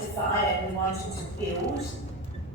we decided we wanted to build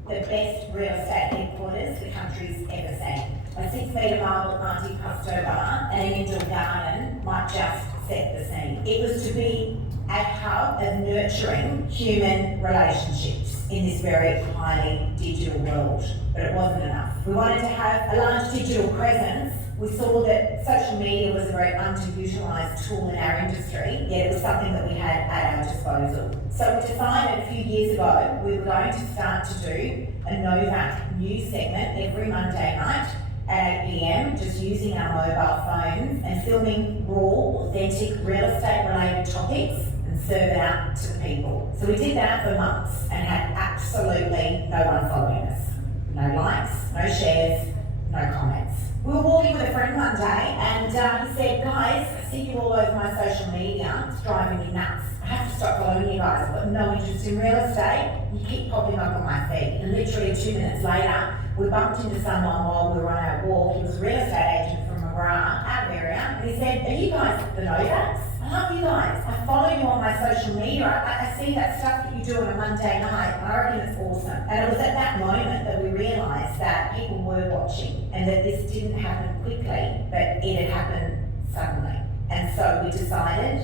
the best real estate headquarters the country's ever seen. A 6-metre marble anti-pesto bar and an indoor garden might just set the scene. It was to be a hub of nurturing human relationships in this very highly digital world, but it wasn't enough. We wanted to have a large digital presence. We saw that social media was a very underutilised tool in our industry, yet it was something that we had at our disposal. So we decided a few years ago we were going to start to do a Novak news segment every Monday night at 8 p.m, just using our mobile phones and filming raw, authentic real estate related topics and serve it out to the people. So we did that for months and had absolutely no one following us. No likes, no shares, no comments. We were walking with a friend one day and he said, guys, I see you all over my social media, it's driving me nuts. I have to stop following you guys, I've got no interest in real estate. You keep popping up on my feed. And literally 2 minutes later, we bumped into someone while we were on our walk. He was a real estate agent from McGrath, our area, and he said, are you guys the Novaks? I love you guys. I follow you on my social media. I see that stuff that you do on a Monday night. I reckon it's awesome. And it was at that moment that we realised that people were watching and that this didn't happen quickly, but it had happened suddenly. And so we decided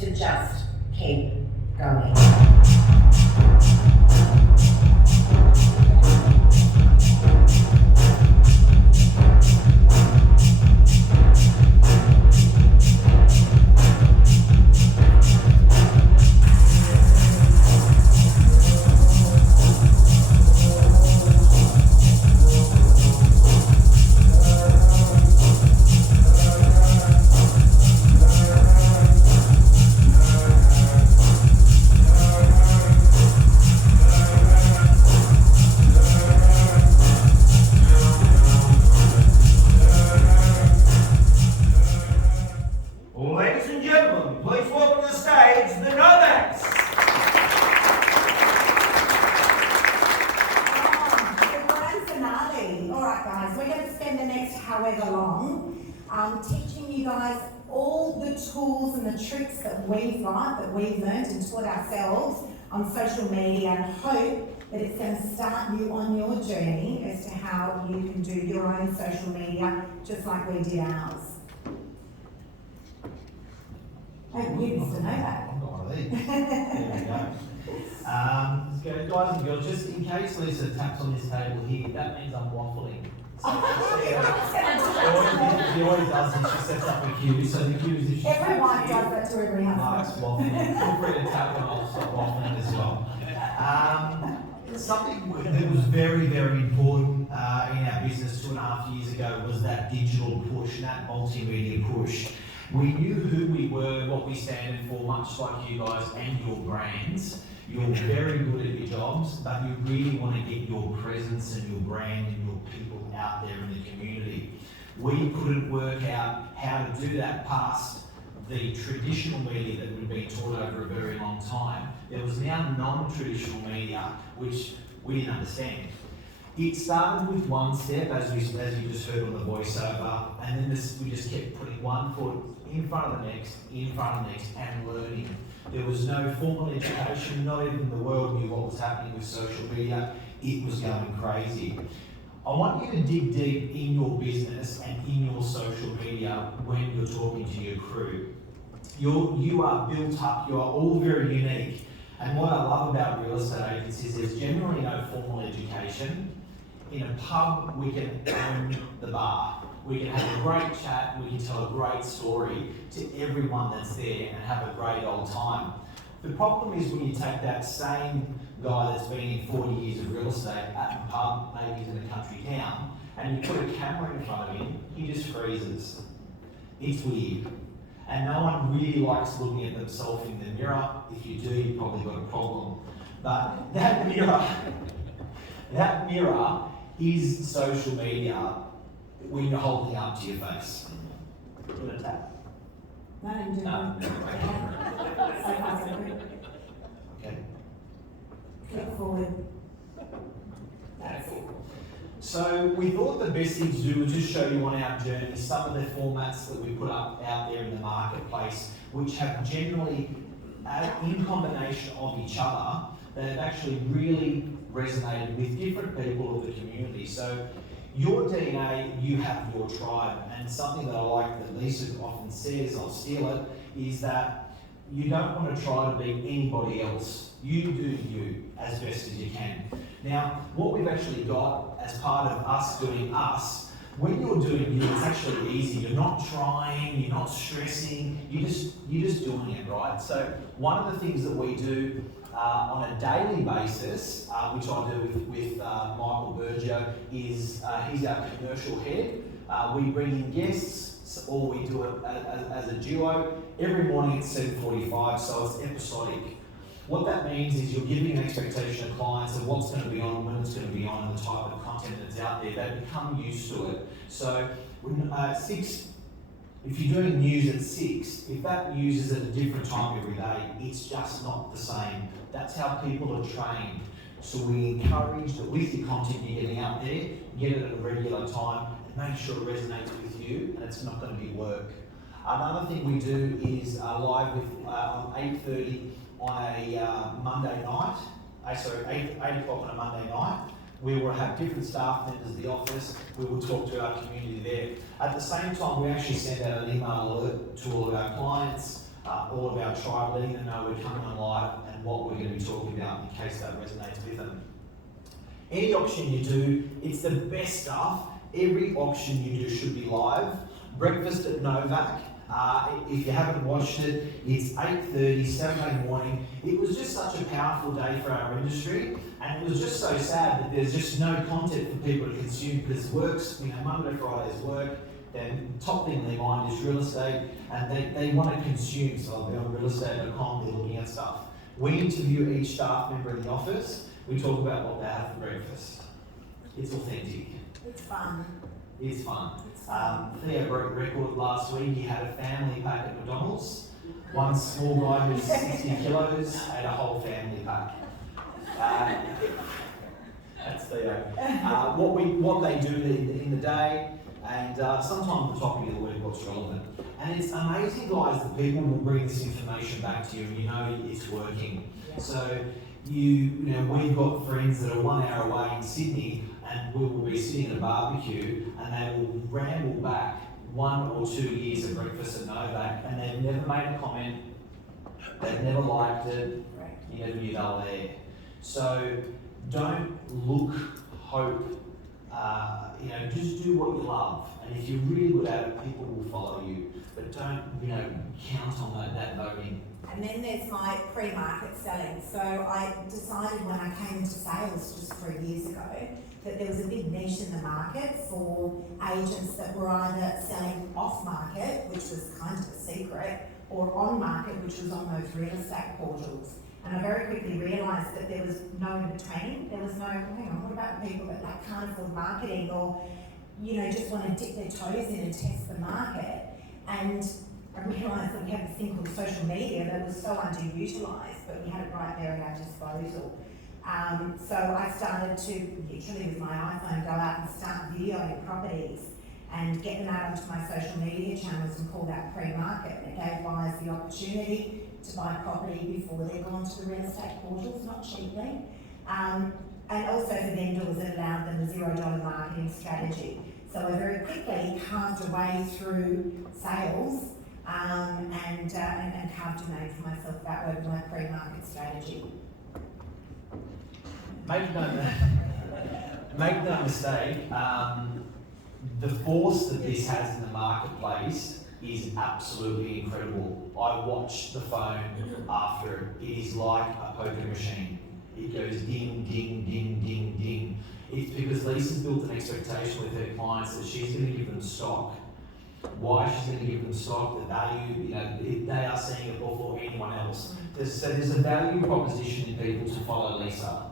to just keep going. However long, teaching you guys all the tools and the tricks that we've got, that we've learned and taught ourselves on social media, and hope that it's going to start you on your journey as to how you can do your own social media just like we did ours. Oh, you used to know that. I've got one of these. There we go. Guys and girls, just in case Lisa taps on this table here, that means I'm waffling. So she always does it, she sets up a queue, so the queue is if she everyone does that to every house. Nice waffling. Feel free to tap and I'll stop waffling as well. Something that was very, very important in our business 2.5 years ago was that digital push, that multimedia push. We knew who we were, what we stand for, much like you guys and your brands. You're very good at your jobs, but you really want to get your presence and your brand and your people out there in the community. We couldn't work out how to do that past the traditional media that we've been taught over a very long time. There was now non-traditional media, which we didn't understand. It started with one step, as you just heard on the voiceover, and then we just kept putting one foot in front of the next, in front of the next, and learning. There was no formal education, not even the world knew what was happening with social media. It was going crazy. I want you to dig deep in your business and in your social media when you're talking to your crew. You are built up, you are all very unique. And what I love about real estate agents is there's generally no formal education. In a pub, we can own the bar. We can have a great chat, we can tell a great story to everyone that's there and have a great old time. The problem is when you take that same guy that's been in 40 years of real estate at the pub, maybe he's in a country town, and you put a camera in front of him, he just freezes. It's weird. And no one really likes looking at themselves in the mirror. If you do, you've probably got a problem. But that mirror is social media when you're holding up to your face. Give it a tap. No, I didn't do that. Okay. Click forward. That's it. So we thought the best thing to do was just show you on our journey some of the formats that we put up out there in the marketplace, which have generally in combination of each other, they've actually really resonated with different people of the community. So your DNA, you have your tribe, and something that I like that Lisa often says, I'll steal it, is that you don't want to try to be anybody else. You do you as best as you can. Now, what we've actually got as part of us doing us, when you're doing you, it's actually easy. You're not trying, you're not stressing, you're just doing it, right? So one of the things that we do on a daily basis, which I do with Michael Bergio, is he's our commercial head. We bring in guests, or we do it as a duo. Every morning at 7:45, so it's episodic. What that means is you're giving an expectation of clients of what's going to be on, when it's going to be on, and the type of content that's out there. They become used to it. So when, 6, if you're doing news at 6, if that news is at a different time every day, it's just not the same. That's how people are trained. So we encourage that with your content you're getting out there, get it at a regular time, and make sure it resonates with you, and it's not going to be work. Another thing we do is live with on 8:30 on a Monday night. 8 o'clock on a Monday night. We will have different staff members of the office. We will talk to our community there. At the same time, we actually send out an email alert to all of our clients, all of our tribe, letting them know we're coming on live and what we're going to be talking about in case that resonates with them. Any auction you do, it's the best stuff. Every auction you do should be live. Breakfast at Novak. If you haven't watched it, it's 8:30 Saturday morning. It was just such a powerful day for our industry, and it was just so sad that there's just no content for people to consume because work's, Monday to Friday is work. Then top thing in their mind is real estate, and they want to consume. So they're on realestate.com, they're looking at stuff. We interview each staff member in the office. We talk about what they have for breakfast. It's authentic. It's fun. It's fun. Theo broke a record last week. He had a family pack at McDonald's. One small guy who's 60 kilos had a whole family pack. That's Theo. What they do in the day, and sometimes the topic of the week, what's relevant. And it's amazing, guys, that people will bring this information back to you, and you know it's working. Yeah. So we've got friends that are 1 hour away in Sydney, and we will be sitting at a barbecue, and they will ramble back 1 or 2 years of breakfast at Novak, and they've never made a comment, they've never liked it, you never knew they were there. So don't look, hope, just do what you love, and if you're really good at it, people will follow you, but don't, count on that voting. And then there's my pre-market selling. So I decided when I came into sales just 3 years ago that there was a big niche in the market for agents that were either selling off-market, which was kind of a secret, or on-market, which was on those real estate portals. And I very quickly realised that there was no in between. There was no, hang on, what about the people that can't afford marketing or, just want to dip their toes in and test the market? And I realised that we had this thing called social media that was so underutilised, but we had it right there at our disposal. So I started to, literally with my iPhone, go out and start videoing properties and get them out onto my social media channels and call that pre-market. And it gave buyers the opportunity to buy property before they're gone to the real estate portals, not cheaply. And also for vendors, it allowed them a $0 marketing strategy. So I very quickly carved a way through sales and carved a name for myself that way with my pre-market strategy. Make no mistake, the force that this has in the marketplace is absolutely incredible. I watch the phone after it. It is like a poker machine. It goes ding, ding, ding, ding, ding. It's because Lisa's built an expectation with her clients that she's going to give them stock. Why she's going to give them stock, the value, they are seeing it before anyone else. So there's a value proposition in people to follow Lisa.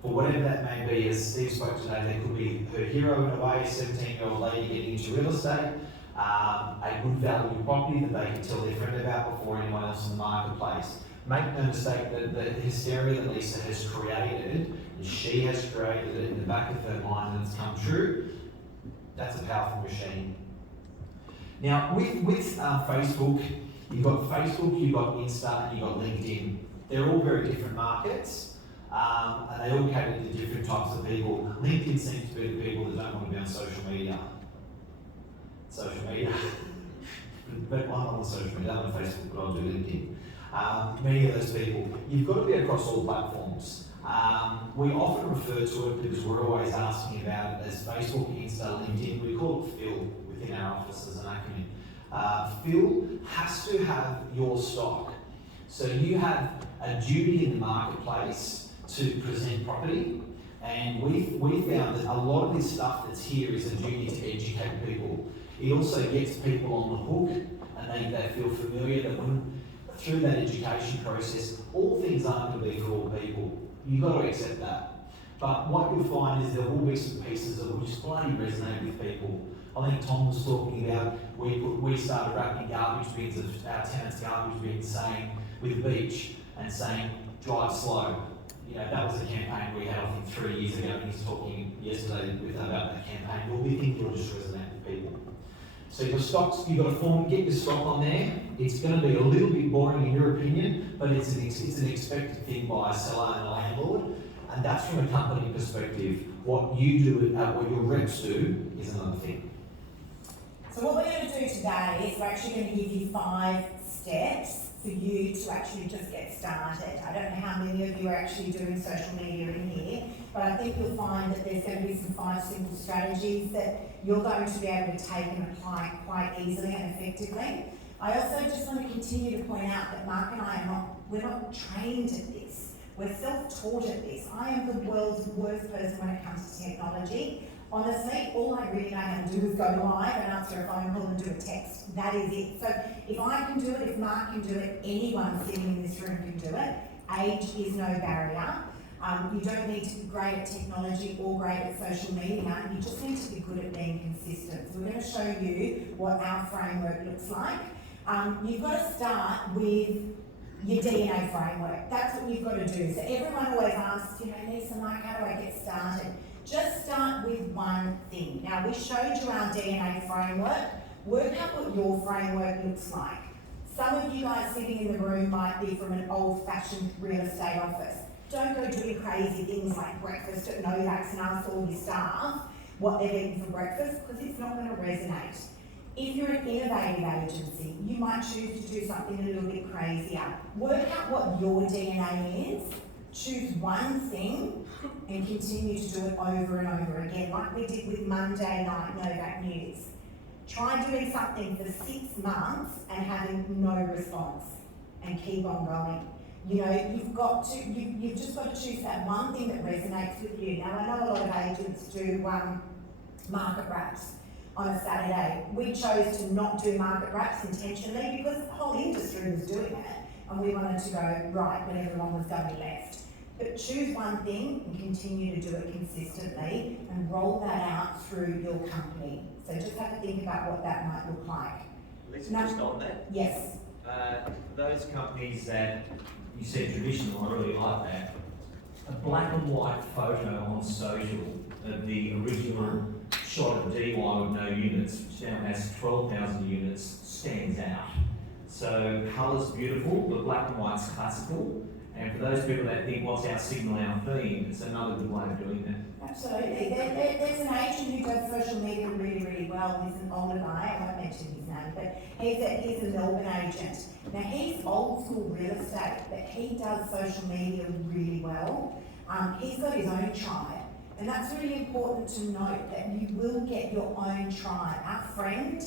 For whatever that may be, as Steve spoke today, there could be her hero in a way, a 17-year-old lady getting into real estate, a good value property that they can tell their friend about before anyone else in the marketplace. Make no mistake that the hysteria that Lisa has created, and she has created it in the back of her mind and it's come true, that's a powerful machine. Now, with Facebook, You've got Facebook, you've got Insta, and you've got LinkedIn. They're all very different markets, and they all cater to different types of people. LinkedIn seems to be the people that don't want to be on social media. But I'm not on social media, I'm on Facebook, but I'll do LinkedIn. Many of those people, you've got to be across all platforms. We often refer to it because we're always asking about it as Facebook, Insta, LinkedIn. We call it Phil within our office as an acronym. Phil has to have your stock. So you have a duty in the marketplace to present property, and we found that a lot of this stuff that's here is a duty to educate people. It also gets people on the hook, and they feel familiar that through that education process, all things aren't going to be for all people. You've got to accept that. But what you'll find is there will be some pieces that will just bloody resonate with people. I think Tom was talking about, we started wrapping garbage bins of our tenants' garbage bins saying, with the beach, and saying, drive slow. You know, that was a campaign we had, I think, 3 years ago, and he's talking yesterday about that campaign. There'll be things that will just resonate with people. So your stocks, you've got to form, get your stock on there. It's going to be a little bit boring in your opinion, but it's an expected thing by a seller and a landlord. And that's from a company perspective. What you do, what your reps do, is another thing. So what we're going to do today is we're actually going to give you 5 steps for you to actually just get started. I don't know how many of you are actually doing social media in here, but I think you'll find that there's going to be some 5 simple strategies that you're going to be able to take and apply quite easily and effectively. I also just want to continue to point out that Mark and I we're not trained at this. We're self-taught at this. I am the world's worst person when it comes to technology. Honestly, all I really know how to do is go live and answer a phone call and do a text. That is it. So if I can do it, if Mark can do it, anyone sitting in this room can do it. Age is no barrier. You don't need to be great at technology or great at social media. You just need to be good at being consistent. So we're going to show you what our framework looks like. You've got to start with your DNA framework. That's what you've got to do. So everyone always asks, Lisa, Mike, how do I get started? Just start with one thing. Now, we showed you our DNA framework. Work out what your framework looks like. Some of you guys sitting in the room might be from an old-fashioned real estate office. Don't go doing crazy things like breakfast at Novak's and ask all your staff what they've eaten for breakfast, because it's not going to resonate. If you're an innovative agency, you might choose to do something a little bit crazier. Work out what your DNA is, choose one thing, and continue to do it over and over again, like we did with Monday Night Novak News. Try doing something for 6 months and having no response, and keep on going. You've just got to choose that one thing that resonates with you. Now, I know a lot of agents do market wraps on a Saturday. We chose to not do market wraps intentionally because the whole industry was doing it, and we wanted to go right when everyone was going left. But choose one thing and continue to do it consistently and roll that out through your company. So just have to think about what that might look like. Lisa, just on that. Yes. Those companies that you said traditional, I really like that. A black and white photo on social of the original shot of DY with no units, which now has 12,000 units, stands out. So colour's beautiful, but black and white's classical. And for those people that think, what's our signal, our theme, it's another good way of doing that. Absolutely. There's an agent who does social media really, really well. He's an older guy, I won't mention his name, but he's a Melbourne agent. Now, he's old school real estate, but he does social media really well. He's got his own tribe. And that's really important to note, that you will get your own tribe. Our friend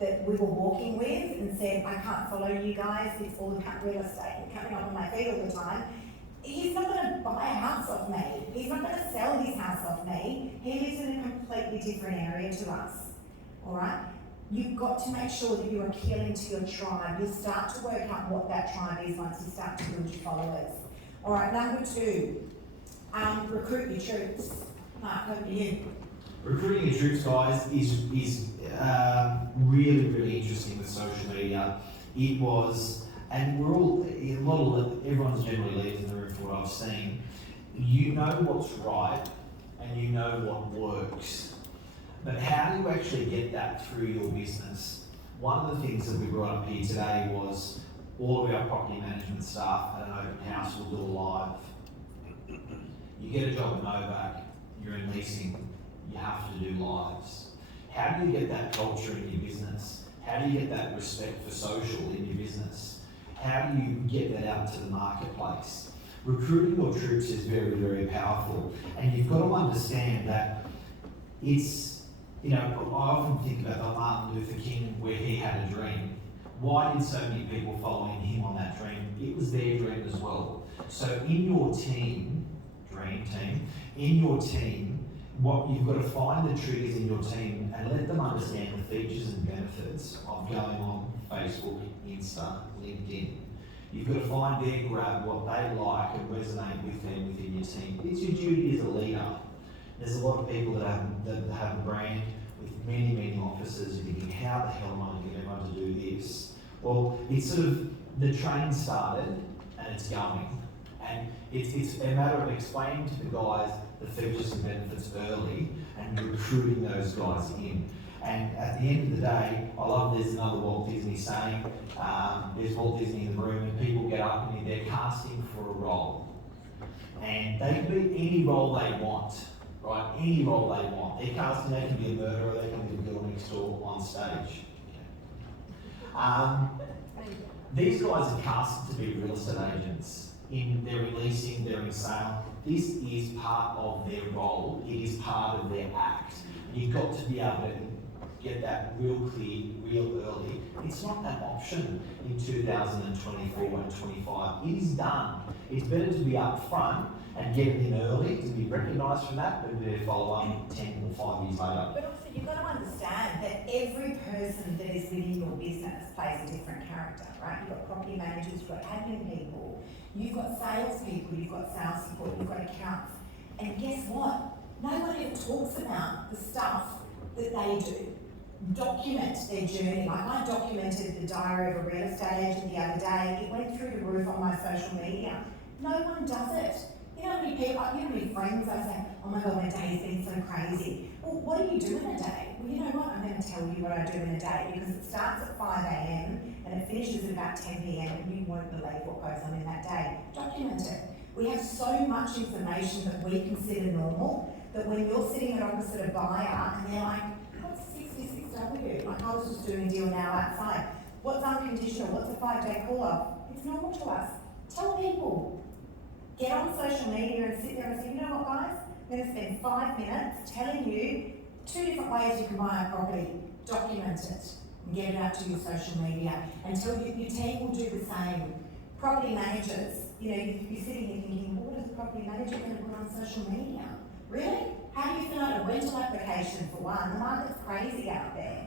that we were walking with and said, I can't follow you guys, it's all about real estate. You're coming up on my feet all the time. He's not going to buy a house off me. He's not going to sell his house off me. He lives in a completely different area to us. All right? You've got to make sure that you're appealing to your tribe. You'll start to work out what that tribe is once you start to build your followers. All right, number 2, recruit your troops. Mark, over to you. Recruiting your troops, guys, is really, really interesting with social media. It was, and we're all, everyone's generally leaders in the room for what I've seen. You know what's right, and you know what works. But how do you actually get that through your business? One of the things that we brought up here today was all of our property management staff at an open house will do a live. You get a job at Novak, you're in leasing, you have to do lives. How do you get that culture in your business? How do you get that respect for social in your business? How do you get that out to the marketplace? Recruiting your troops is very, very powerful. And you've got to understand that it's, you know, I often think about the Martin Luther King where he had a dream. Why did so many people following him on that dream? It was their dream as well. So in your team, what you've got to find the triggers in your team and let them understand the features and benefits of going on Facebook, Insta, LinkedIn. You've got to find their grab, what they like and resonate with them within your team. It's your duty as a leader. There's a lot of people that have a brand with many, many offices. You're thinking, how the hell am I going to get everyone to do this? Well, it's sort of, the train started and it's going. And it's a matter of explaining to the guys the features and benefits early and recruiting those guys in. And at the end of the day, I love there's another Walt Disney saying, there's Walt Disney in the room and people get up and they're casting for a role. And they can be any role they want, right? Any role they want. They're casting, they can be a murderer, they can be the girl next door on stage. These guys are casted to be real estate agents. They're in leasing, they're in sale. This is part of their role. It is part of their act. You've got to be able to get that real clear, real early. It's not an option in 2024 and 25. It is done. It's better to be up front and get it in early to be recognised from that than to follow up 10 or 5 years later. But also you've got to understand that every person that is within your business plays a different character, right? You've got property managers, you've got admin people, you've got sales people, you've got sales support, you've got accounts. And guess what? Nobody ever talks about the stuff that they do. Document their journey. Like I documented the diary of a real estate agent the other day. It went through the roof on my social media. No one does it. You know how many people, you know how many friends I say, oh my God, my day's been so crazy. Well, what do you do in a day? Well, you know what? I'm going to tell you what I do in a day because it starts at 5 a.m. and it finishes at about 10 p.m. and you won't believe what goes on in that day. Document it. We have so much information that we consider normal that when you're sitting at opposite a buyer and they're like, what's 66W? Like I was just doing a deal now outside. What's unconditional? What's a 5-day call-off? It's normal to us. Tell people. Get on social media and sit there and say, you know what guys, I'm going to spend 5 minutes telling you 2 different ways you can buy a property. Document it and get it out to your social media and tell your team will do the same. Property managers, you know, you're sitting here thinking, well, what is a property manager going to put on social media? Really? How do you fill out a rental application for one? The market's crazy out there.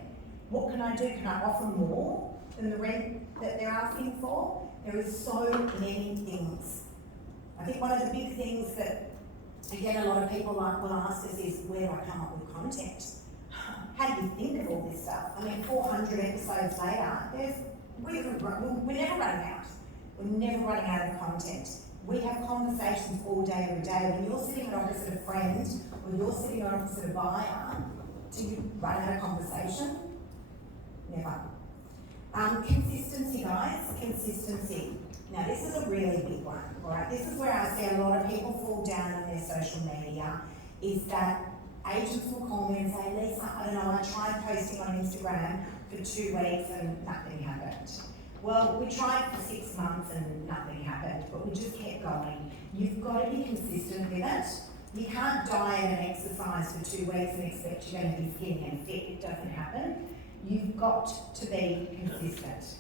What can I do? Can I offer more than the rent that they're asking for? There is so many things. I think one of the big things that, again, a lot of people will ask us is, where do I come up with content? How do you think of all this stuff? I mean, 400 episodes later, we're never running out. We're never running out of content. We have conversations all day, every day. When you're sitting opposite a friend, when you're sitting opposite a buyer, do you run out of conversation? Never. Consistency, guys, consistency. Now, this is a really big one, all right? This is where I see a lot of people fall down on their social media, is that agents will call me and say, Lisa, I don't know, I tried posting on Instagram for 2 weeks and nothing happened. Well, we tried for 6 months and nothing happened, but we just kept going. You've got to be consistent with it. You can't diet and exercise for 2 weeks and expect you're going to be skinny and fit. It doesn't happen. You've got to be consistent.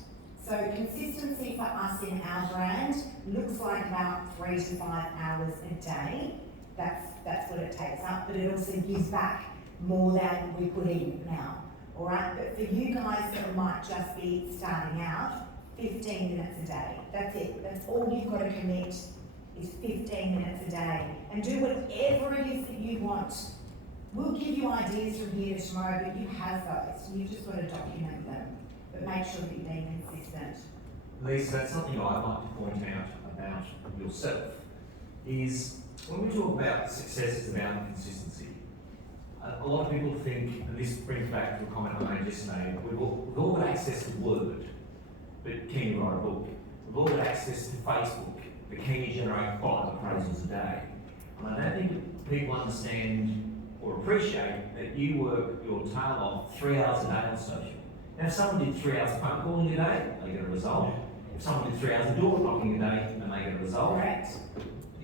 So consistency for us in our brand looks like about 3 to 5 hours a day. That's what it takes up, but it also gives back more than we put in now. All right, but for you guys that might just be starting out, 15 minutes a day. That's it. That's all you've got to commit is 15 minutes a day. And do whatever it is that you want. We'll give you ideas from here to tomorrow, but you have those. You've just got to document them. But make sure that you're being consistent. Lisa, that's something I'd like to point out about yourself, is when we talk about success, it's about consistency. A lot of people think, and this brings back to a comment I made yesterday, we've all got access to Word, but can you write a book? We've all got access to Facebook, but can you generate 5 appraisals a day? And I don't think people understand or appreciate that you work your tail off 3 hours a day on social. Now, if someone did 3 hours of phone calling a day, they get a result. If someone did 3 hours of door knocking a day, then they get a result. Correct.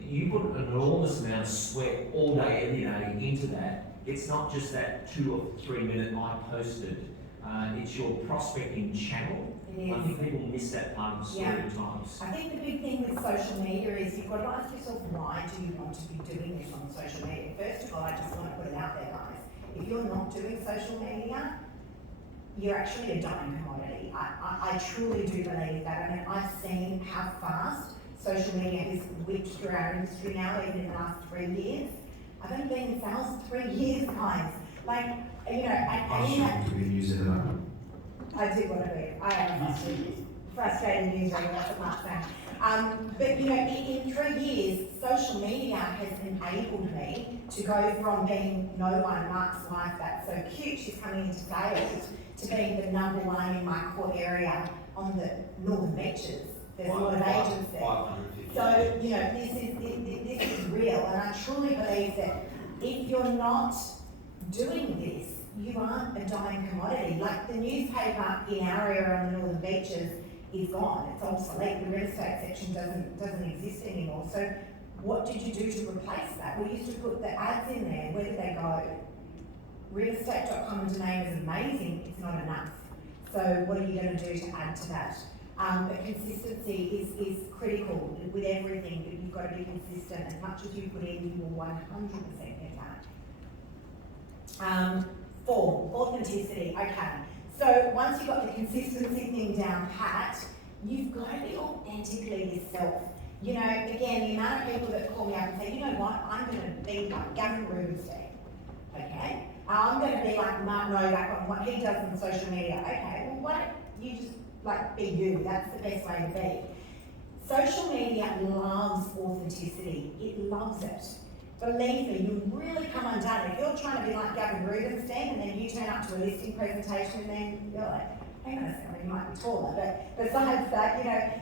You put an enormous amount of sweat all day, every day into that. It's not just that 2 or 3 minute I posted. It's your prospecting channel. It is. I think people miss that part of the story at times. I think the big thing with social media is you've got to ask yourself, why do you want to be doing this on social media? First of all, I just want to put it out there, guys. If you're not doing social media, you're actually a dying commodity. I truly do believe that. I mean, I've seen how fast social media has whipped through our industry now, even in the last 3 years. I've only been in sales 3 years, guys. Like, you know, and in that, to be using it. I do want to be. I am a frustrated user, that's what Mark's saying. But you know, in 3 years, social media has enabled me to go from being no one, Mark's wife, that's so cute, she's coming into sales, to being the #1 in my core area on the Northern Beaches. There's a lot of agents there. 550. So, you know, this is real, and I truly believe that if you're not doing this, you aren't a dying commodity. Like the newspaper in our area on the Northern Beaches is gone, it's obsolete, the real estate section doesn't exist anymore. So what did you do to replace that? We used to put the ads in there, where did they go? Realestate.com and domain is amazing, it's not enough. So what are you going to do to add to that? But consistency is critical with everything. You've got to be consistent. As much as you put in, you will 100% get that. 4, authenticity. Okay. So once you've got the consistency thing down pat, you've got to be authentically yourself. You know, again, the amount of people that call me up and say, you know what, I'm going to be like Gavin Rubenstein. Okay? I'm going to be like Mark Novak on what he does on social media. Okay, well, why don't you just like be you? That's the best way to be. Social media loves authenticity. It loves it. Believe me, you really come undone. If you're trying to be like Gavin Rubenstein and then you turn up to a listing presentation and then you're like, hang on a second, you might be taller, but besides that,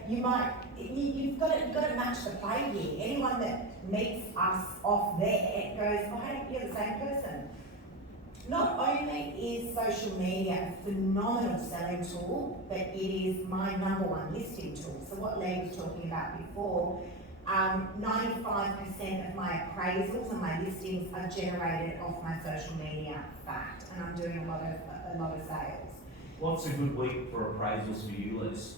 you know, you've got to match the play here. Anyone that meets us off there goes, oh, hey, you're the same person. Not only is social media a phenomenal selling tool, but it is my #1 listing tool. So what Lee was talking about before, 95% of my appraisals and my listings are generated off my social media, fact, and I'm doing a lot of sales. What's a good week for appraisals for you, Liz?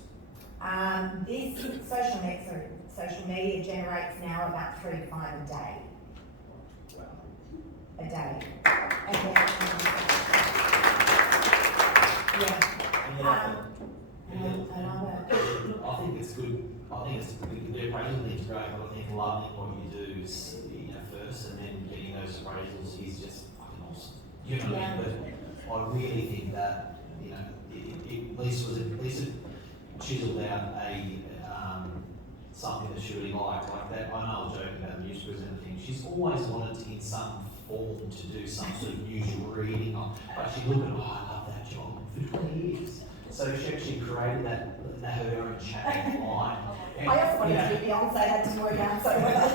This social media generates now about 3 to 5 a day. A day. And then, yeah. I love it. I think it's good. I think it's the appraisal thing's great, but I think loving what you do is, first, and then getting those appraisals is just fucking awesome. You know what I mean? But I really think that Lisa chiseled out something that she really liked, like that. I know I was joking about the news presenter thing. She's always wanted to, in some form, to do some sort of news reading, but she looked at, I love that job for 20 years. So she actually created that her own chat line. I also wanted to be Beyonce, had to work out so well.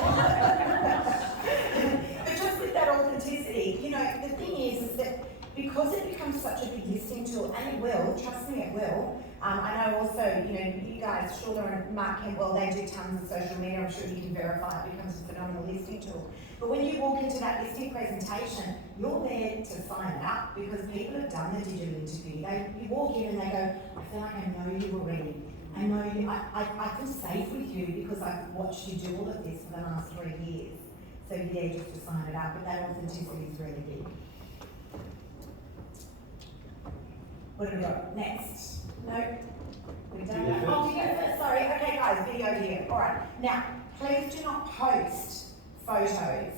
But just with that authenticity, the thing is that because it becomes such a big listing tool, and it will, trust me, it will. I know also, you guys, Shula and Mark Kentwell, they do tons of social media. I'm sure you can verify it becomes a phenomenal listing tool. But when you walk into that listing presentation, you're there to sign up because people have done the digital interview. You walk in and they go, I feel like I know you already. I know you, I feel safe with you because I've watched you do all of this for the last 3 years. So you're there just to sign it up, but that authenticity is really big. What have we got? Next. No? We've done that. Oh, video first, sorry. Okay guys, video here. Alright. Now, please do not post photos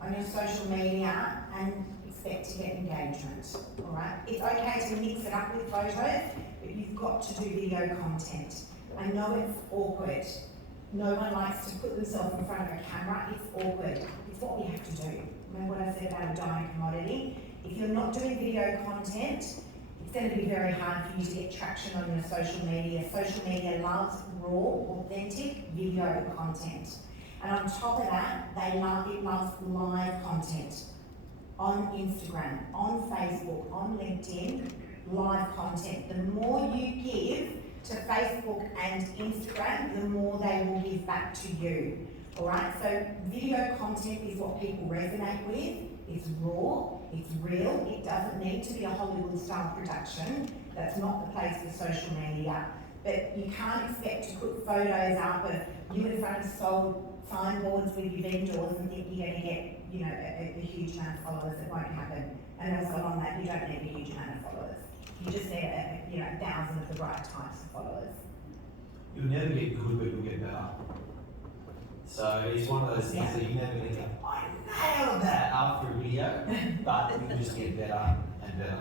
on your social media and expect to get engagement. Alright? It's okay to mix it up with photos, but you've got to do video content. I know it's awkward. No one likes to put themselves in front of a camera. It's awkward. It's what we have to do. Remember what I said about a dying commodity? If you're not doing video content, it's going to be very hard for you to get traction on your social media. Social media loves raw, authentic video content. And on top of that, it loves live content on Instagram, on Facebook, on LinkedIn, live content. The more you give to Facebook and Instagram, the more they will give back to you. All right, so video content is what people resonate with. It's raw, it's real, it doesn't need to be a Hollywood-style production. That's not the place for social media. But you can't expect to put photos up of you in front of sold signboards with your vendors and think you're going to get, a huge amount of followers. It won't happen. And also on that, you don't need a huge amount of followers. You just need, 1,000 of the right types of followers. You'll never get good, but you'll get better. So it's one of those things that you never going to go, I nailed that after a video, but you can just get better and better.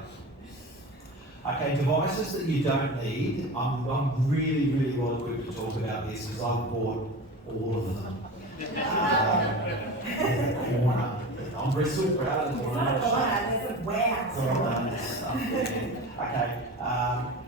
Okay, devices that you don't need. I'm really, really well equipped to talk about this because I've bought all of them. Corner. I'm very so proud of the corner. There's a warehouse. Okay,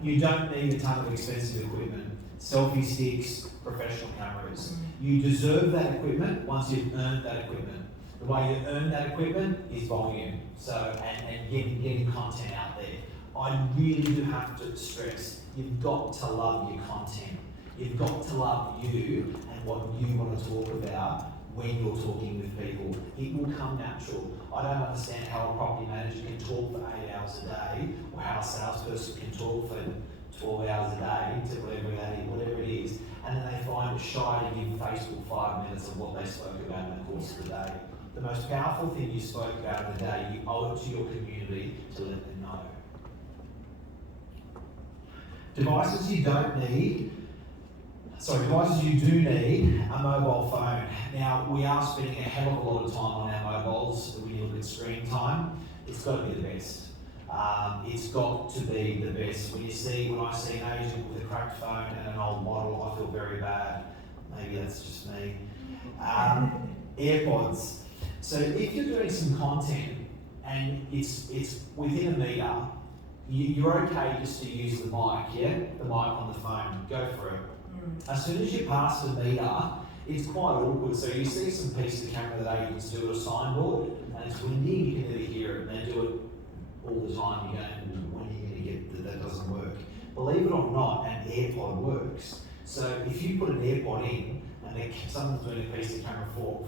you don't need a ton of expensive equipment. Selfie sticks, professional cameras. You deserve that equipment once you've earned that equipment. The way you earn that equipment is volume. So, and getting content out there. I really do have to stress, you've got to love your content. You've got to love you and what you want to talk about when you're talking with people. It will come natural. I don't understand how a property manager can talk for 8 hours a day, or how a salesperson can talk for 12 hours a day to whatever it is, and then they find it shy to give Facebook 5 minutes of what they spoke about in the course of the day. The most powerful thing you spoke about in the day, you owe it to your community to let them know. Devices you do need a mobile phone. Now, we are spending a hell of a lot of time on our mobiles when you look at screen time. It's got to be the best. It's got to be the best. When I see an Asian with a cracked phone and an old model, I feel very bad. Maybe that's just me. AirPods. So if you're doing some content and it's within a metre, you're okay just to use the mic, yeah? The mic on the phone, go for it. As soon as you pass the metre, it's quite awkward. So you see some piece of camera that agents do at a signboard, and it's windy, you can never hear it, and they do it all the time. You go, when are you going to get that doesn't work? Believe it or not, an AirPod works. So if you put an AirPod in, and someone's doing a piece of camera four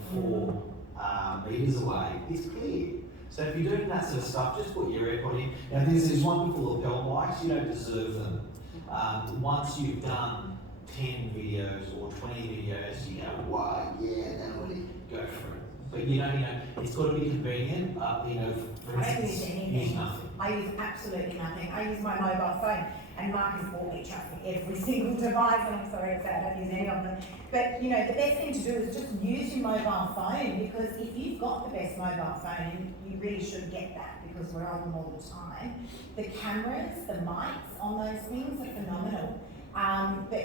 metres away, it's clear. So if you're doing that sort of stuff, just put your AirPod in. Now there's these wonderful lapel mics, you don't deserve them. Once you've done 10 videos or 20 videos, you go, wow, yeah, that would go for it. But it's got to be convenient. For instance, use nothing. I use absolutely nothing. I use my mobile phone, and Mark has bought me every single device, and I'm sorry to say I don't use any of them. But the best thing to do is just use your mobile phone, because if you've got the best mobile phone, you really should get that, because we're on them all the time. The cameras, the mics on those things are phenomenal. But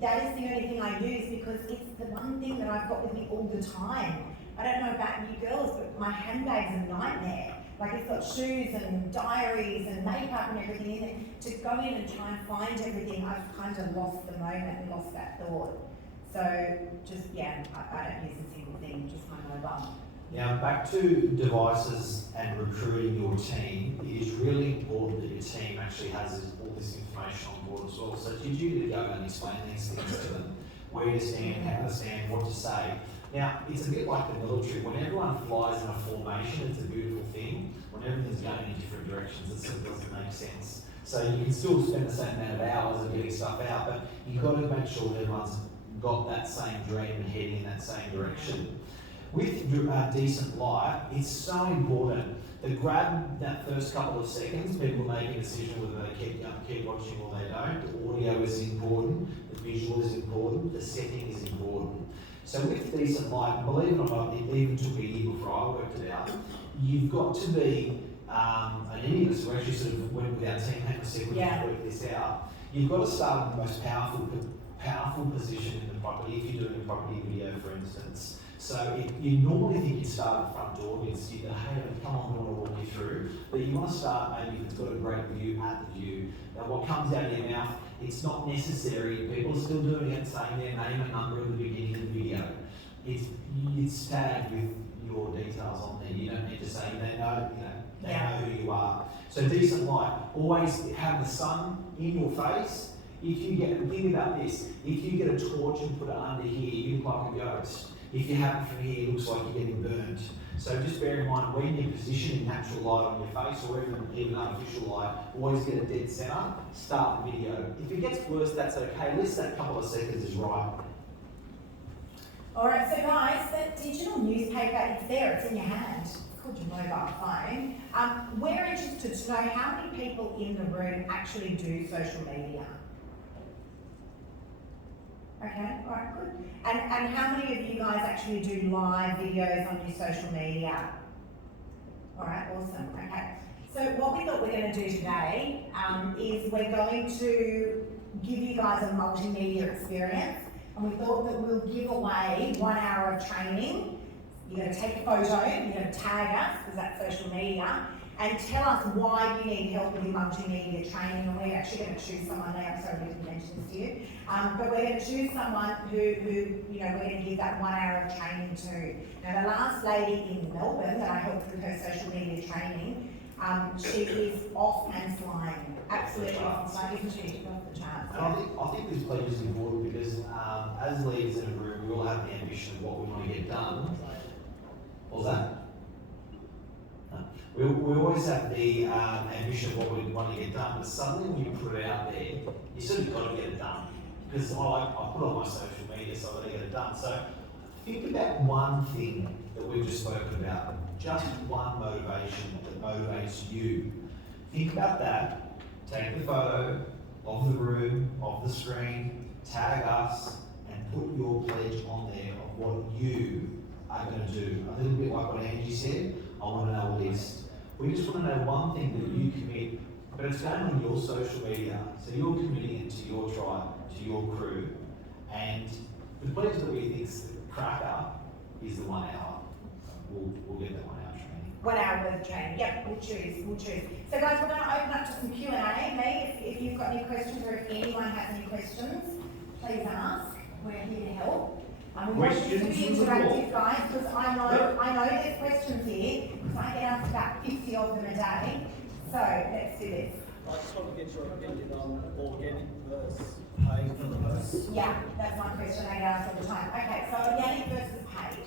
that is the only thing I use, because it's the one thing that I've got with me all the time. I don't know about you girls, but my handbag's a nightmare. Like, it's got shoes and diaries and makeup and everything in it. To go in and try and find everything, I've kind of lost the moment and lost that thought. So I don't use a single thing, just my mobile. Now, back to devices and recruiting your team. It is really important that your team actually has all this information on board as well. So it's your duty to go and explain these things to them, where to stand, how to stand, what to say. Now, it's a bit like the military. When everyone flies in a formation, it's a beautiful thing. When everything's going in different directions, it sort of doesn't make sense. So you can still spend the same amount of hours of getting stuff out, but you've got to make sure that everyone's got that same dream and heading in that same direction. With decent light, it's so important that grab that first couple of seconds, people make a decision whether they keep watching or they don't. The audio is important, the visual is important, the setting is important. So with decent light, believe it or not, it even took a year before I worked it out. You've got to be, and any of us who actually sort of went with our team and said, we can work this out. You've got to start in the most powerful position in the property, if you're doing a property video, for instance. So you normally think you start at the front door, because you go, hey, come on, I want to walk you through. But you want to start maybe if it's got a great view at the view. Now what comes out of your mouth, it's not necessary. People are still doing it, saying their name and number at the beginning of the video. It's tagged with your details on there. You don't need to say they know who you are. So decent light. Always have the sun in your face. Think about this. If you get a torch and put it under here, you look like a ghost. If you have it from here, it looks like you're getting burnt. So just bear in mind, when you're positioning natural light on your face, or even artificial light, always get a dead centre, start the video. If it gets worse, that's okay. At least that couple of seconds is right. All right, so guys, that digital newspaper, it's there, it's in your hand. It's called your mobile phone. We're interested to know how many people in the room actually do social media. Okay, all right, good. And how many of you guys actually do live videos on your social media? All right, awesome, okay. So what we thought we're going to do today is we're going to give you guys a multimedia experience, and we thought that we'll give away 1 hour of training. You're going to take a photo, you're going to tag us, because that's social media, and tell us why you need help with your multimedia training. And we're actually going to choose someone there. I'm sorry we didn't mention this to you, but we're going to choose someone who we're going to give that 1 hour of training to. Now the last lady in Melbourne that I helped with her social media training, she is off and flying, absolutely off and flying, isn't she? She's off the charts. And I think this pledge is important because as leaders in a room, we all have the ambition of what we want to get done. What was that? We always have the ambition of what we want to get done, but suddenly when you put it out there, you sort of got to get it done. Because I put it on my social media, so I've got to get it done. So think about one thing that we've just spoken about, just one motivation that motivates you. Think about that, take the photo of the room, of the screen, tag us, and put your pledge on there of what you are going to do. A little bit like what Angie said, I want to know a list. We just want to know one thing that you commit, but it's going on your social media. So you're committing it to your tribe, to your crew. And the pledge that we think is the cracker is the 1 hour. We'll get that 1 hour training. 1 hour worth of training, yep, we'll choose. So guys, we're going to open up to some Q&A. May, if you've got any questions, or if anyone has any questions, please ask. We're here to help. We want this to be interactive, guys, because I know there's questions here, because I get asked about 50 of them a day. So let's do this. I just want to get your opinion on organic versus paid for the posts. Yeah, that's my question I get asked all the time. Okay, so organic versus paid.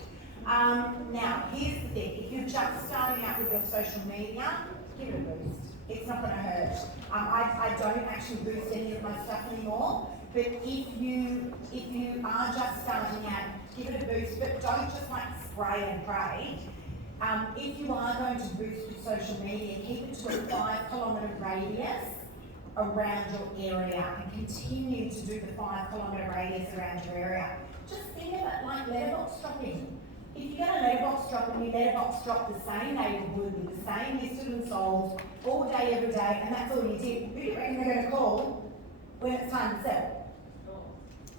Now, here's the thing. If you're just starting out with your social media, give it a boost. It's not going to hurt. I don't actually boost any of my stuff anymore. But if you are just starting out, give it a boost, but don't just like spray and pray. If you are going to boost your social media, keep it to a 5 kilometre radius around your area, and continue to do the 5 kilometre radius around your area. Just think of it like letterbox dropping. If you get a letterbox drop and you letterbox drop the same neighbourhood with the same listed and sold all day, every day, and that's all you did, who do you reckon they're going to call when it's time to sell?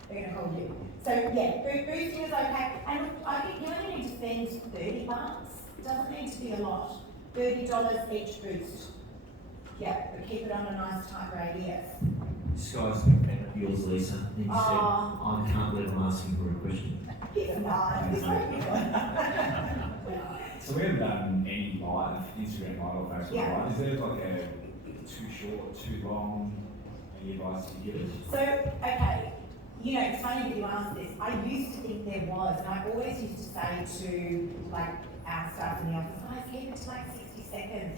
They're going to call you. So yeah, boosting is okay. And I think you only need to spend $30. It doesn't need to be a lot. $30 each boost. Yeah, but keep it on a nice tight radius. This guy's been fan of yours, Lisa. He said, I can't let him ask him for a question. Give it nine. So we haven't done any live, Instagram live or Facebook live. Is there like a too short, too long, any advice you give us? So, okay. You know, it's funny that you asked this. I used to think there was, and I always used to say to like our staff in the office, guys, keep it to like 60 seconds.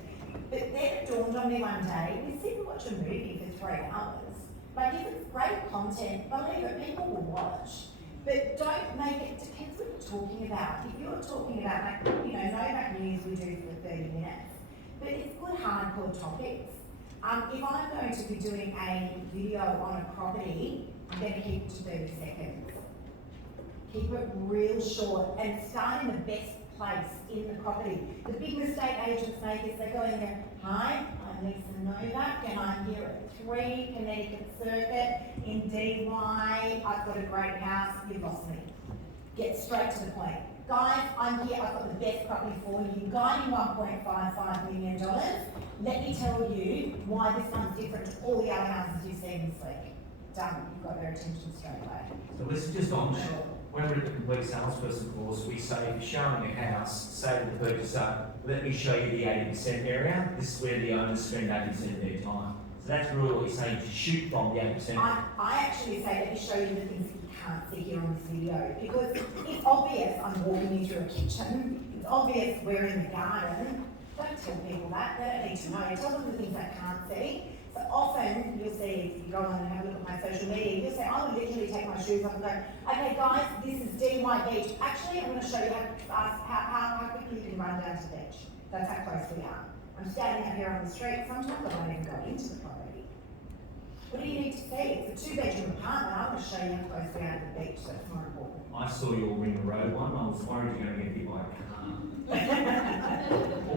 But then it dawned on me one day, we sit and watch a movie for 3 hours. Like if it's great content, believe it, people will watch. But don't make it, depends what you're talking about. If you're talking about like, no back news we do for 30 minutes, but it's good hardcore topics. If I'm going to be doing a video on a property, I'm going to keep it to 30 seconds. Keep it real short and start in the best place in the property. The big mistake agents make is they go in there, hi, I'm Lisa Novak and I'm here at 3 Connecticut Circuit in DY. I've got a great house, you've lost me. Get straight to the point. guys, I'm here, I've got the best property for you, guiding $1.55 million. Let me tell you why this one's different to all the other houses you've seen this week. Done, you've got their attention straight away. So this is just on, when we're at the complete salesperson course, we say, if you're showing a house, say to the purchaser, let me show you the 80% area, this is where the owners spend 80% of their time. So that's really what you're saying, to shoot from the 80%. I actually say, let me show you the things that you can't see here on this video, because it's obvious I'm walking you through a kitchen, it's obvious we're in the garden. Don't tell people that, they don't need to know. Tell them the things they can't see. So often you'll see, if you go on and have a look at my social media, you'll say, I would literally take my shoes off and go, okay guys, this is DY Beach. Actually, I'm going to show you how quickly you can run down to the beach. That's how close we are. I'm standing out here on the street, sometimes I won't even go into the property. What do you need to see? It's a 2-bedroom apartment. I'm going to show you how close we are to the beach, so it's more important. I saw your Ring Road one, I was worried you're going to get hit by a car.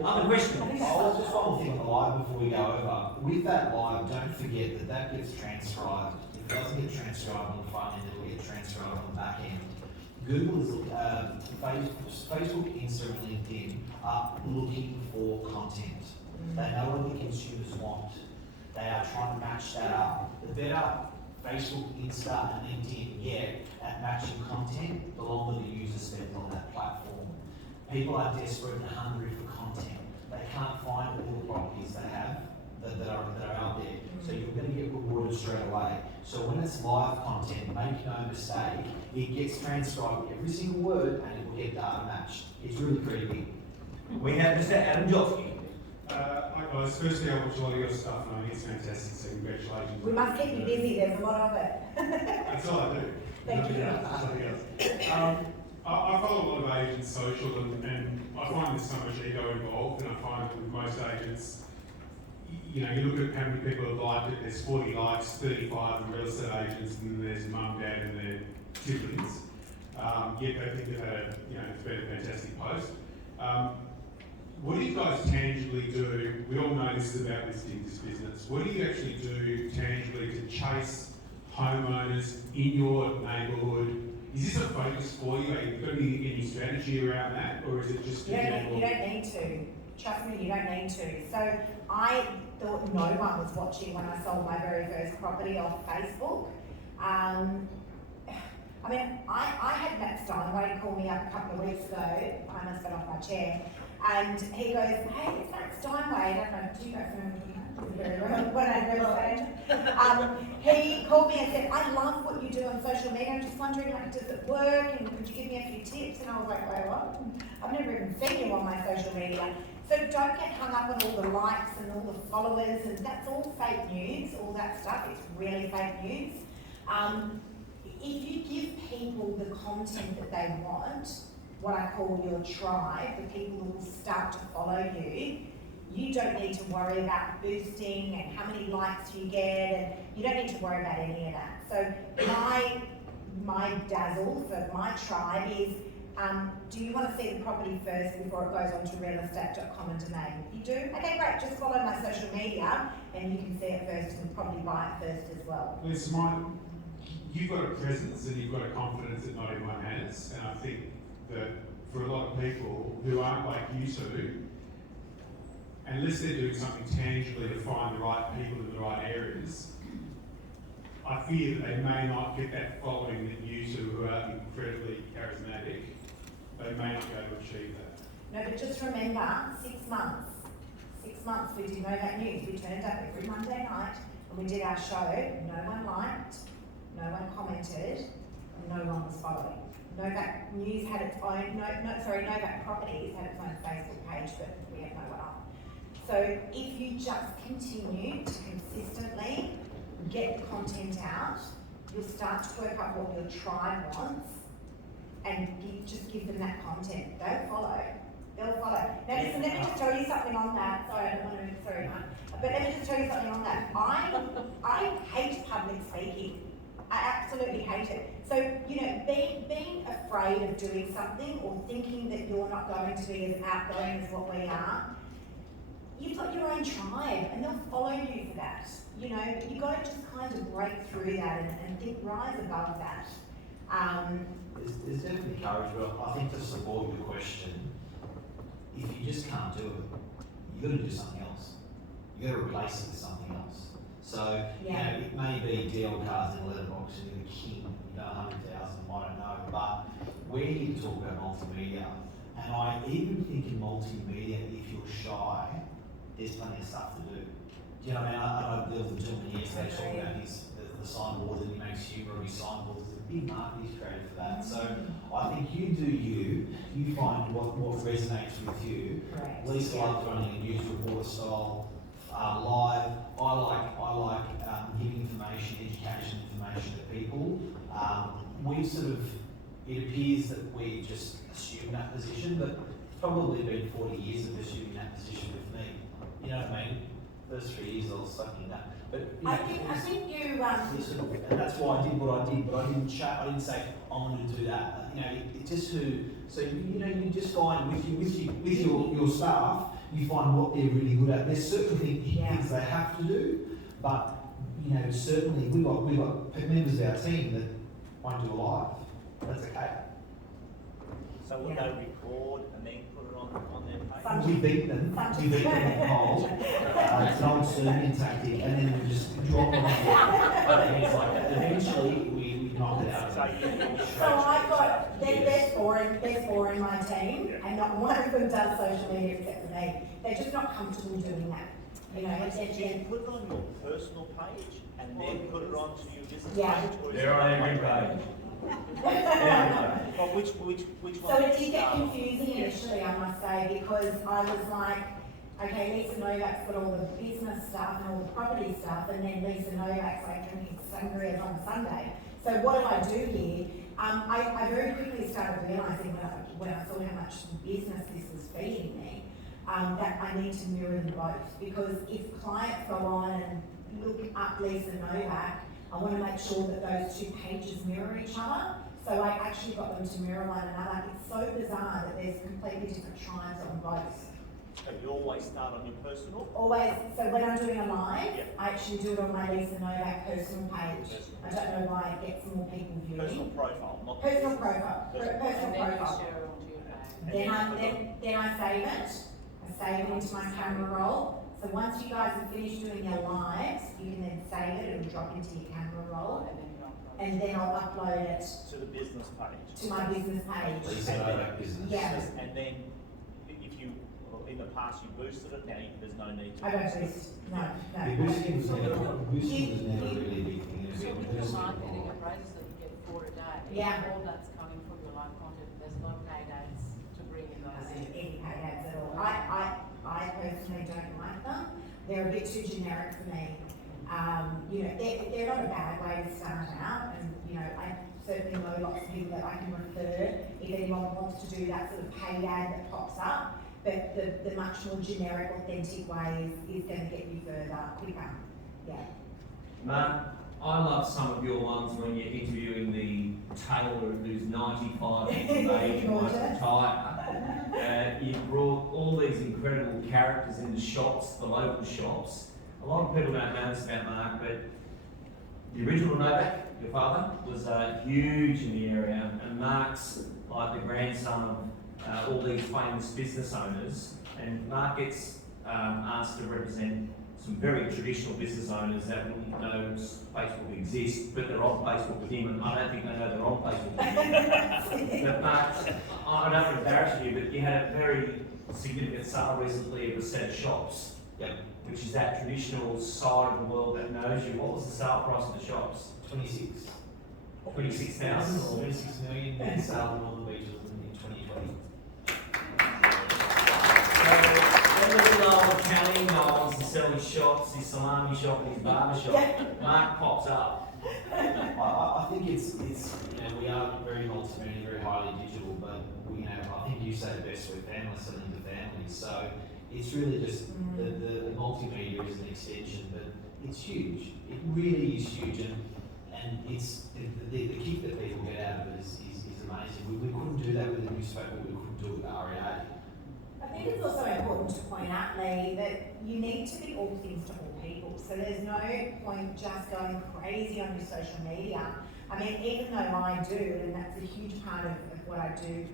Other questions? Oh, just one more thing on the live before we go over. With that live, don't forget that that gets transcribed. If it doesn't get transcribed on the front end, it'll get transcribed on the back end. Google is, Facebook, Insta, and LinkedIn are looking for content. They know what the consumers want. They are trying to match that up. The better Facebook, Insta, and LinkedIn get at matching content, the longer the user spends on that platform. People are desperate and hungry for content. They can't find all the properties they have that are out there. So you're going to get rewarded straight away. So when it's live content, make no mistake, it gets transcribed every single word and it will get data matched. It's really pretty big. We have Mr. Adam Jotsky. Hi guys, firstly I watch all of your stuff and I think it's fantastic, so congratulations. We must keep you busy, there's a lot of it. That's all I do. Thank you. Nothing else. I follow a lot of agents social and I find there's so much ego involved, and I find that with most agents, you know, you look at how many people have liked it, there's 40 likes, 35 in real estate agents, and then there's mum, dad and their siblings. Yet they think it's been a fantastic post. What do you guys tangibly do? We all know this is about listing this business. What do you actually do tangibly to chase homeowners in your neighbourhood? Is this a focus for you? Have you got any strategy around that, or is it just You don't need to. Trust me, you don't need to. So I thought no one was watching when I sold my very first property off Facebook. I had Matt Steinway call me up a couple of weeks ago. I almost fell off my chair. And he goes, hey, it's Matt Steinway. I don't know, do you guys remember when I real estate? He called me and said, I love what you do on social media. I'm just wondering, does it work? And could you give me a few tips? And I was like, wait, what? I've never even seen you on my social media. So don't get hung up on all the likes and all the followers, and that's all fake news, all that stuff. It's really fake news. If you give people the content that they want, what I call your tribe, the people who will start to follow you, you don't need to worry about boosting and how many likes you get, and you don't need to worry about any of that. So my dazzle for my tribe is, do you want to see the property first before it goes on to realestate.com and domain? If you do, okay, great, just follow my social media and you can see it first and probably buy it first as well. Listen, you've got a presence and you've got a confidence that not everyone has, and I think that for a lot of people who aren't like you two, unless they're doing something tangibly to find the right people in the right areas, I fear that they may not get that following that you two, who are incredibly charismatic, they may not be able to achieve that. No, but just remember, 6 months. 6 months we did Know That News. We turned up every Monday night and we did our show. No one liked, no one commented, and no one was following. Know That News had its own, Know That Properties had its own Facebook page, but we have no one up. So if you just continue to consistently get the content out, you'll start to work out what your tribe wants and just give them that content. They'll follow. They'll follow. Now listen, let me just tell you something on that. Sorry, I don't want to, sorry, but let me just tell you something on that. I hate public speaking. I absolutely hate it. So, being afraid of doing something or thinking that you're not going to be as outgoing as what we are, you've got your own tribe and they'll follow you for that. You've got to just kind of break through that and think, rise above that. There's definitely courage, but I think to support your question, if you just can't do it, you've got to do something else. You've got to replace it with something else. So, you know, it may be DL cards in a letterbox and you're the king, you know, 100,000, I don't know, but we're here to talk about multimedia. And I even think in multimedia, if you're shy, there's plenty of stuff to do. Do you know what I mean? I know there was a gentleman yesterday talking about the signboards, and he makes humour of his signboards. There's a big market he's created for that. So I think you do you find what resonates with you. Correct. Lisa likes running a news reporter style, live. I like giving information, education information to people. We sort of, it appears that we just assume that position, but it's probably been 40 years of assuming that position with me. You know what I mean? First 3 years I was stuck in that. But you know, I think you and that's why I did what I did, but I didn't say I'm going to do that. You know, it just so you know, you just find with your staff, you find what they're really good at. There's certain things they have to do, but you know, certainly we've got members of our team that won't do a live. That's okay. So will they record and then put it on their page? We beat them at Cole. It's an old Serbian tactic, and then we just drop them on the it's like eventually we knock it out. So I've got, there's four in my team, and not one of them does social media except for me. They're just not comfortable doing that. You know, Do you put it on your personal page and then put it onto your business Yeah. page? Or is They're it on every page. Well, which So one? it did get confusing initially, I must say, because I was like, okay, Lisa Novak's got all the business stuff and all the property stuff, and then Lisa Novak's like drinking sangrias on Sunday. So what do I do here? I very quickly started realising when I saw how much business this was feeding me, that I need to mirror them both. Because if clients go on and look up Lisa Novak, I want to make sure that those two pages mirror each other. So I actually got them to mirror one another. It's so bizarre that there's completely different tribes on both. So you always start on your personal? Always, so when I'm doing a live, I actually do it on my Lisa Novak personal page. I don't know why it gets more people Personal viewing. profile, not Personal profile, Personal personal profile. share it onto your page. Then I save it. I save it into my camera roll. So once you guys have finished doing your lives, you can then save it and drop into your camera roll. And then you upload. And then I'll upload it to the business page. to my business page. Lisa Novak business. Yeah. And then if you, in the past you boosted it, now there's no need to. I don't boost, no. Yeah, boosting was never really a big thing. It was So a with your boosting marketing goal. appraisals that you get 4 a day, Yeah. all that's coming from your live content, there's no paid ads to bring in those in. Any paid ads at all. I personally don't like them. They're a bit too generic for me. You know, they're not a bad way to start out, and you know, I certainly know lots of people that I can refer if anyone wants to do that sort of paid ad that pops up. But the much more generic, authentic way is going to get you further quicker. Yeah. Mark, I love some of your ones when you're interviewing the tailor who's 95 years of age and wants to retire. You brought all these incredible characters in the shops, the local shops. A lot of people don't know this about Mark, but the original Novak, your father, was huge in the area, and Mark's like the grandson of all these famous business owners, and Mark gets asked to represent some very traditional business owners that wouldn't know Facebook exists, but they're on Facebook with him, and I don't think they know they're on Facebook with him. But Mark, I don't want to embarrass you, but you had a very significant sale recently of a set of shops. Yep. Which is that traditional side of the world that knows you. What was the sale price of the shops? 26. 26,000 or 26 million in sale in Northern Beaches in 2020. So, that little old Italian guy wants to sell his shops, his salami shop and his barber shop. Mark pops up. I think it's you know, we are very multimedia, very highly digital, but you know, I think you say it best, we're family selling to families. So it's really just the multimedia is an extension, but it's huge. It really is huge, and it's the kick that people get out of it is amazing. We couldn't do that with the newspaper. We couldn't do it with REA. I think it's also important to point out, Lee, that you need to be all things to all people. So there's no point just going crazy on your social media I mean, even though I do, and that's a huge part of what I do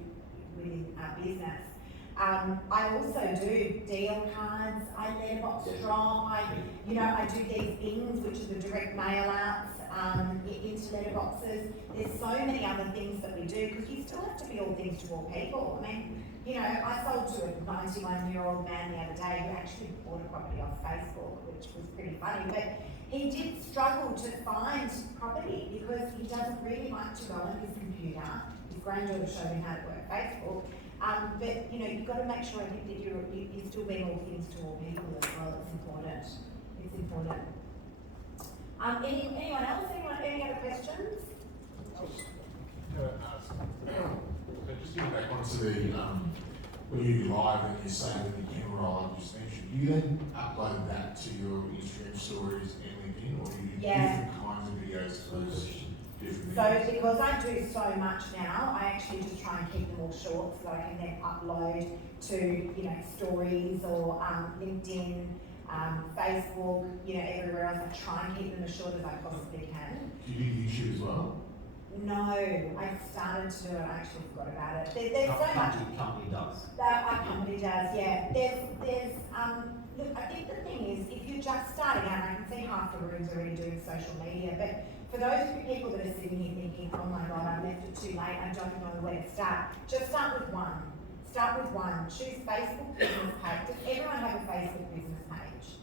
within our business, I also do deal cards, I letterbox drop, I do these bins, which are the direct mail outs, into letterboxes. There's so many other things that we do, because you still have to be all things to all people. I mean, I sold to a 91-year-old man the other day who actually bought a property off Facebook, which was pretty funny, but he did struggle to find property because he doesn't really like to go on his computer. His granddaughter showed him how to work Facebook. But you've got to make sure, I think, that you're still being all things to all people as well. It's important. It's important. Anyone else? Any other questions? Just getting back onto the when you do live and you say with the camera roll I just mentioned, you then upload that to your Instagram stories and LinkedIn, or you do different kinds of videos for those different So videos? because I do so much now, I actually just try and keep them all short so that I can then upload to stories or LinkedIn, Facebook, everywhere else. I try and keep them as short as I possibly can. Do you do YouTube as well? No, I started to do it. I actually forgot about it. There's so much. Company does. Our company does, yeah. There's look, I think the thing is, if you're just starting out, I can see half the room's already doing social media, but for those people that are sitting here thinking, oh my God, I left it too late, I don't know where to start, just start with one. Start with one. Choose Facebook business page. Does everyone have a Facebook business page?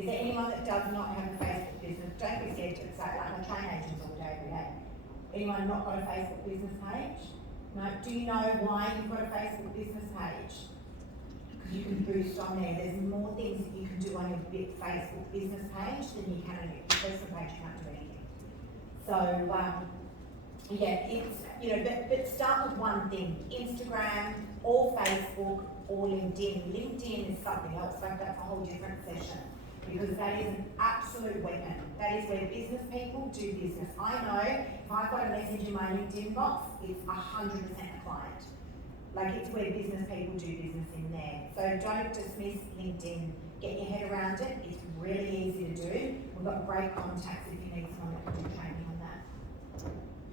Is there anyone that does not have a Facebook business? Don't be scared to say, like, I train agents all day, every day. Anyone not got a Facebook business page? No. Do you know why you've got a Facebook business page? Because you can boost on there. There's more things that you can do on your Facebook business page than you can on your personal page. You can't do anything. So, it's, but start with one thing. Instagram or Facebook or LinkedIn. LinkedIn is something else, like that's a whole different session. Because that is an absolute weapon. That is where business people do business. I know if I've got a message in my LinkedIn box, it's 100% a client. Like, it's where business people do business in there. So don't dismiss LinkedIn. Get your head around it. It's really easy to do. We've got great contacts if you need someone that can do training on that.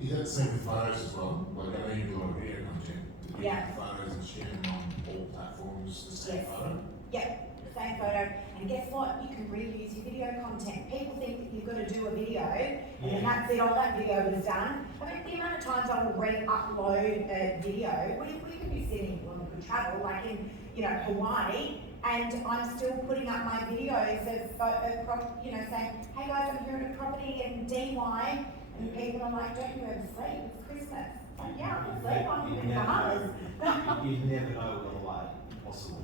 Is that the same with photos as well? Like, I know you do a lot of video content. Do you Yeah. take photos and share them on all platforms, the same Yes. photo? Yep. Same photo, and guess what? You can reuse your video content. People think that you've got to do a video, and then that's it, all that video is done. I mean, the amount of times I will re-upload a video, we could be sitting when we could travel, like in, Hawaii, and I'm still putting up my videos of, saying, hey guys, I'm here at a property in DY, and people are like, don't you ever sleep? It's Christmas. Like, yeah, I'm asleep, I'm in the Bahamas. You never know the way possible.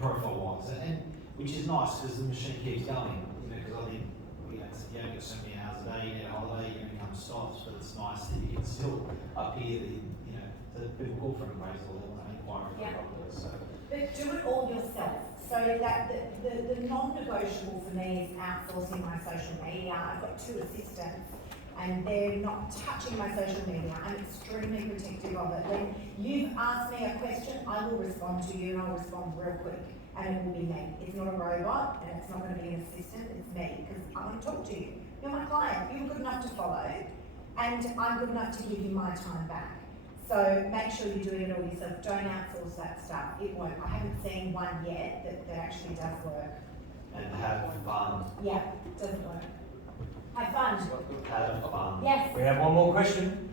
Profile-wise, and which is nice because the machine keeps going. Because I think you only got so many hours a day, you get a holiday, your income stops, but it's nice that you can still appear that people call for appraisal or inquiry for property. So. But do it all yourself. So that the non-negotiable for me is outsourcing my social media. I've got 2 assistants, and they're not touching my social media. I'm extremely protective of it. When you've asked me a question, I will respond to you, and I'll respond real quick. And it will be me. It's not a robot, and it's not going to be an assistant, it's me, because I want to talk to you. You're my client, you're good enough to follow, and I'm good enough to give you my time back. So make sure you're doing it all yourself. Don't outsource that stuff. It won't. I haven't seen one yet that actually does work. And have fun. Yeah, it doesn't work. Have fun. Have fun. Yes. We have one more question.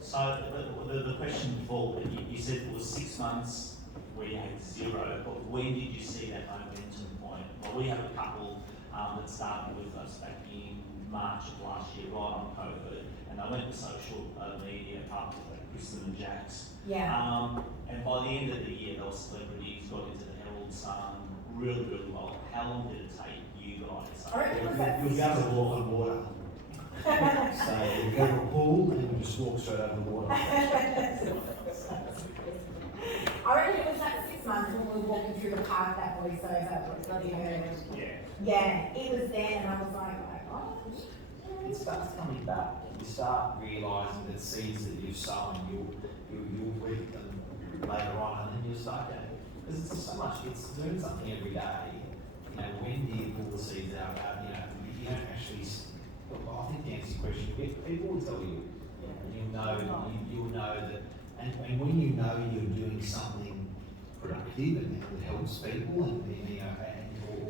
So the question before, you said it was 6 months where you had 0, but when did you see that momentum point? Well, we have a couple that started with us back in March of last year, right on COVID, and they went to social media, partners like Kristen and Jax. Yeah. And by the end of the year, they were celebrities, got into the Herald Sun, really, really well. How long did it take you guys? I reckon it was that You'll be able to walk on water. So you go to a pool and you just walk straight over the water. I reckon it was that 6 months when we were walking through the park, that voiceover was bloody heard. Yeah, it was then, and I was like, oh. It starts coming back. You start realising that seeds that you've sown, you'll reap them later on, and then you'll start going. Because it's so much, it's doing something every day. When do you pull the seeds out? You don't actually, I think the answer to your question, people will tell you, you'll know that, and when you know you're doing something productive and that helps people and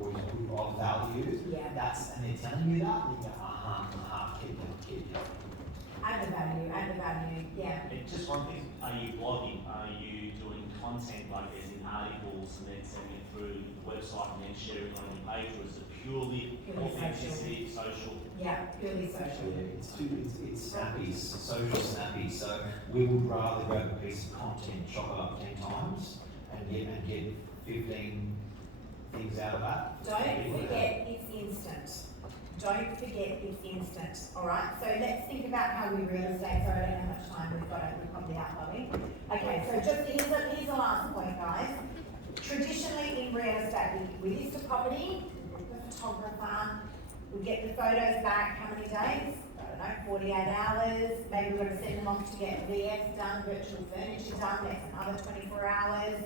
or is good of value, and they're telling you that, you go, keep going. Add the value, yeah. And just one thing, are you blogging? Are you doing content like as in articles and then sending it through the website and then sharing it on your page, or is it purely authenticity, social? Yeah, purely social. Yeah, it's snappy, social snappy. So we would rather grab a piece of content, chop it up 10 times, and get 15 things out of that. Don't forget it's instant. Don't forget it's instant, all right? So let's think about how we real estate, so I don't know how much time we've got, we're probably outlawing. Okay, so just here's the last point, guys. Traditionally in real estate, we list a property, the photographer, we get the photos back, how many days? I don't know, 48 hours, maybe we're going to send them off to get VF done, virtual furniture done, that's another 24 hours.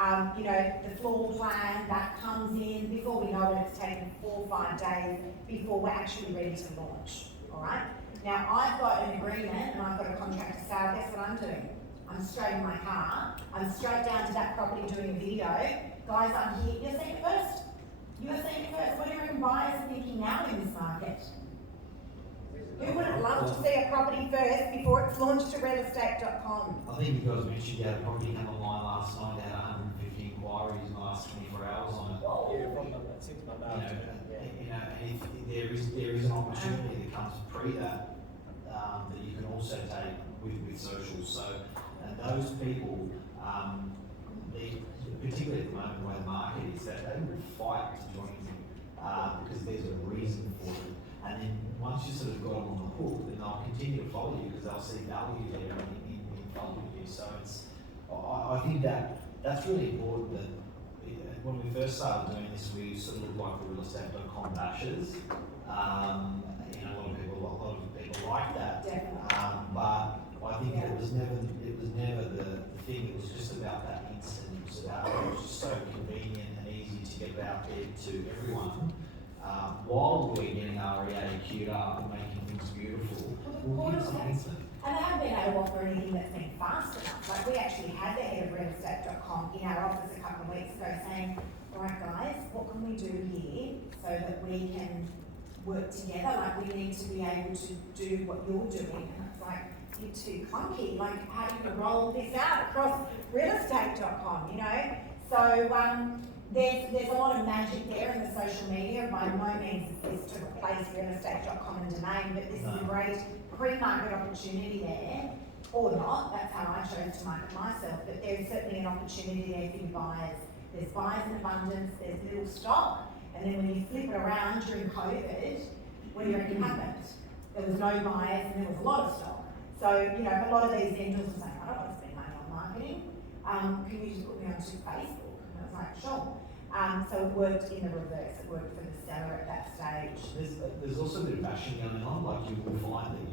The floor plan, that comes in, before we know it, it's taken 4 or 5 days before we're actually ready to launch, all right? Now, I've got an agreement and I've got a contract to sale, guess what I'm doing? I'm straight in my car, I'm straight down to that property doing a video. Guys, I'm here, you're seeing it first. You're seeing it first. What do you reckon buyers are thinking now in this market? Who wouldn't love to see a property first before it's launched to realestate.com? I think you guys mentioned you had a property come online last night, they had 150 inquiries in the last 24 hours on it. Yeah, from the 6 months after. And if there is an opportunity that comes pre that, that you can also take with socials. So, and those people, particularly at the moment, the way the market is, that they will fight to join you because there's a reason for it. And then once you sort of got them on the hook, then they'll continue to follow you because they'll see value there in following you. So I think that's really important. That when we first started doing this, we sort of looked like the realestate.com bashers. A lot of people like that. But I think it was never the thing. It was just about that instant. It was just so convenient and easy to get it out there to everyone. While we're getting REA queued up and making things beautiful, we'll get some instant. And they haven't been able to offer anything that's been fast enough. Like, we actually had the head of realestate.com in our office a couple of weeks ago saying, all right guys, what can we do here so that we can work together? Like, we need to be able to do what you're doing. And it's like, you're too clunky. Like, how do you roll this out across realestate.com, you know? So, there's a lot of magic there in the social media. By no means is this to replace realestate.com and domain, but this is a great pre-market opportunity there, or not. That's how I chose to market myself. But there's certainly an opportunity there for your buyers. There's buyers in abundance. There's little stock, and then when you flip it around during COVID, what do you reckon happened? There was no buyers and there was a lot of stock. So a lot of these vendors are saying, I don't want to spend money on marketing. Can you just put me onto Facebook? And I was like, sure. So it worked in the reverse. It worked for the seller at that stage. There's also a bit of bashing going on. Like, you will find that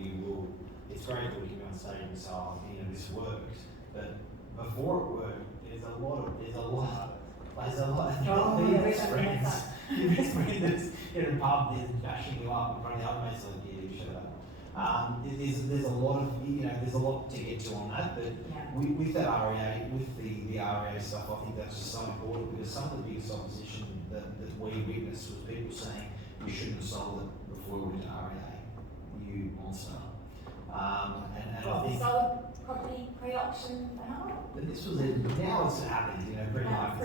it's great looking on stage and so this works, but before it worked, there's a lot. Your best friends that's in a pub that's bashing you up in front of the other mates like, yeah, shut up. There's a lot of there's a lot to get to on that, but with that REA, with the REA stuff, I think that's just so important because some of the biggest opposition that we witnessed was people saying you shouldn't have sold it before we went to REA, you monster. And I think sold property pre-auction now. but this was now it's happened, pretty much.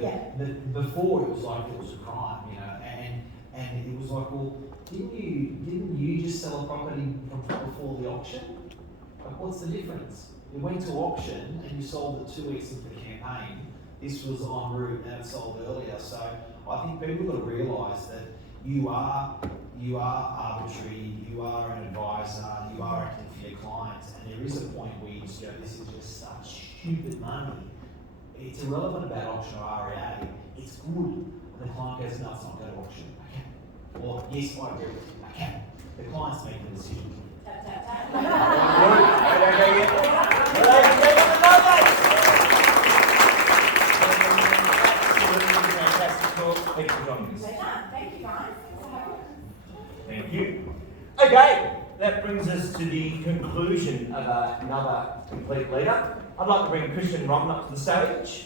Yeah. But before it was like it was a crime, and it was like, well, didn't you just sell a property before the auction? Like, what's the difference? You went to auction and you sold it 2 weeks into the campaign. This was en route and it sold earlier. So I think people got to realise that you are arbitrary, you are an advisor, you are acting for your clients, and there is a point where you just go, this is just such stupid money. It's irrelevant about auction or REA. It's good. And the client goes, no, it's not going to auction. I can. Or, yes, I agree with you. I can. The client's making the decision. Thank you for joining us. Thank you, guys. Thank you. Okay, that brings us to the conclusion of another complete leader. I'd like to bring Christian Rom up to the stage.